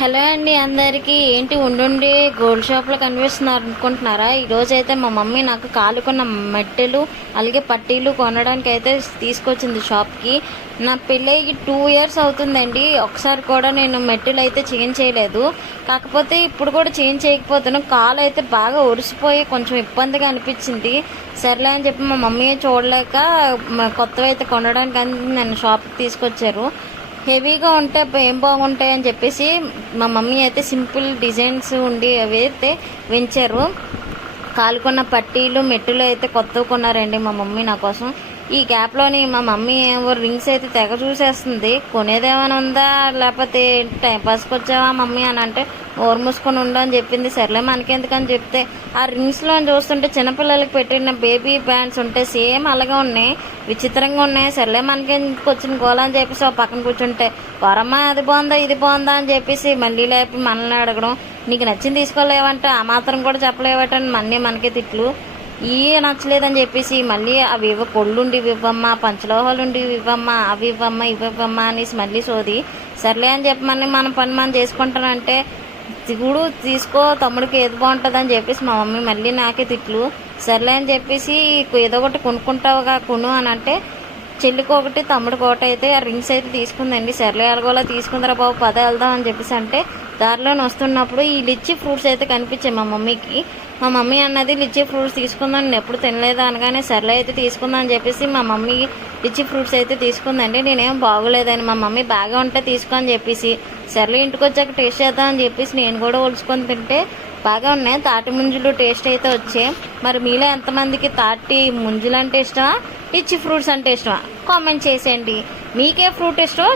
Hello అండి అందరికీ. ఏంటి ఉండుండి గోల్డ్ షాప్లో కనిపిస్తున్నారు అనుకుంటున్నారా? ఈరోజు అయితే మా మమ్మీ నాకు కాలుకున్న మెట్టెలు అలాగే పట్టీలు కొనడానికి అయితే తీసుకొచ్చింది షాప్కి. నా పెళ్ళి 2 years అవుతుందండి. ఒకసారి కూడా నేను మెట్టెలు అయితే చేంజ్ చేయలేదు. కాకపోతే ఇప్పుడు కూడా చేంజ్ చేయకపోతున్నాను. కాలు అయితే బాగా ఒరిసిపోయి కొంచెం ఇబ్బందిగా అనిపించింది. సర్లే అని చెప్పి మా మమ్మీ చూడలేక కొత్తవి అయితే కొనడానికి అని నన్ను షాప్కి తీసుకొచ్చారు. హెవీగా ఉంటే ఏం బాగుంటాయి అని చెప్పేసి మా మమ్మీ అయితే సింపుల్ డిజైన్స్ ఉండి అవి అయితే వెంచారు. కాలుకున్న పట్టీలు మెట్టులు అయితే కొత్తవి కొన్నారండి మా మమ్మీ నా కోసం. ఈ గ్యాప్లోని మా మమ్మీ రింగ్స్ అయితే తెగ చూసేస్తుంది. కొనేదేమైనా ఉందా లేకపోతే టైంపాస్కి వచ్చావా మమ్మీ అని అంటే ఓరు మూసుకొని ఉండు అని చెప్పింది. సర్లే మనకెందుకని చెప్తే ఆ రింగ్స్లో చూస్తుంటే చిన్నపిల్లలకి పెట్టిన బేబీ బ్యాండ్స్ ఉంటే సేమ్ అలాగే ఉన్నాయి, విచిత్రంగా ఉన్నాయి. సర్లే మనకెందుకు వచ్చిన గోళ అని చెప్పేసి ఆ పక్కన కూర్చుంటే వరమ్మా అది బాగుందా ఇది బాగుందా అని చెప్పేసి మళ్ళీ లేపి మనల్ని అడగడం, నీకు నచ్చింది తీసుకోలేవంటే ఆ మాత్రం కూడా చెప్పలేవటని మళ్ళీ మనకే తిట్లు. నచ్చలేదని చెప్పేసి మళ్ళీ అవి పొళ్ళుండి ఇవ్వమ్మా, పంచలోహాలు ఉండి ఇవ్వమ్మా, అవి ఇవ్వమ్మా ఇవి ఇవ్వమ్మా అనేసి మళ్ళీ సోది. సర్లే అని చెప్పమని మన పని మనం చేసుకుంటానంటే చూడు తీసుకో తమ్ముడికి ఏది బాగుంటుంది అని చెప్పేసి మా మమ్మీ మళ్ళీ నాకే తిట్లు. సర్లే అని చెప్పేసి ఏదో ఒకటి కొనుక్కుంటావుగా కొను అని అంటే చెల్లికి ఒకటి తమ్ముడికి ఒకటి అయితే ఆ రింగ్స్ అయితే తీసుకుందండి. సర్లే ఎలాగోలా తీసుకుందరా బాబు పద వెళ్దాం అని చెప్పేసి అంటే దారిలోని వస్తున్నప్పుడు ఈ లిచ్చి ఫ్రూట్స్ అయితే కనిపించాయి మా మమ్మీకి. మా మమ్మీ అన్నది లిచ్చి ఫ్రూట్స్ తీసుకుందాం, నేను ఎప్పుడు తినలేదు అనగానే సర్లే అయితే తీసుకుందాం అని చెప్పేసి మా మమ్మీ లిచ్చి ఫ్రూట్స్ అయితే తీసుకుందండి. నేనేం బాగోలేదని మా మమ్మీ బాగా ఉంటే తీసుకో అని చెప్పేసి సర్లే ఇంటికి వచ్చాక టేస్ట్ చేద్దాం అని చెప్పేసి నేను కూడా ఒలుచుకొని తింటే బాగా ఉన్నాయి. తాటి ముంజులు టేస్ట్ అయితే వచ్చాయి. మరి మీలో ఎంతమందికి తాటి ముంజులు అంటే ఇష్టమా, లిచ్చి ఫ్రూట్స్ అంటే ఇష్టమా కామెంట్ చేసేయండి. మీకే ఫ్రూట్ ఇష్టమో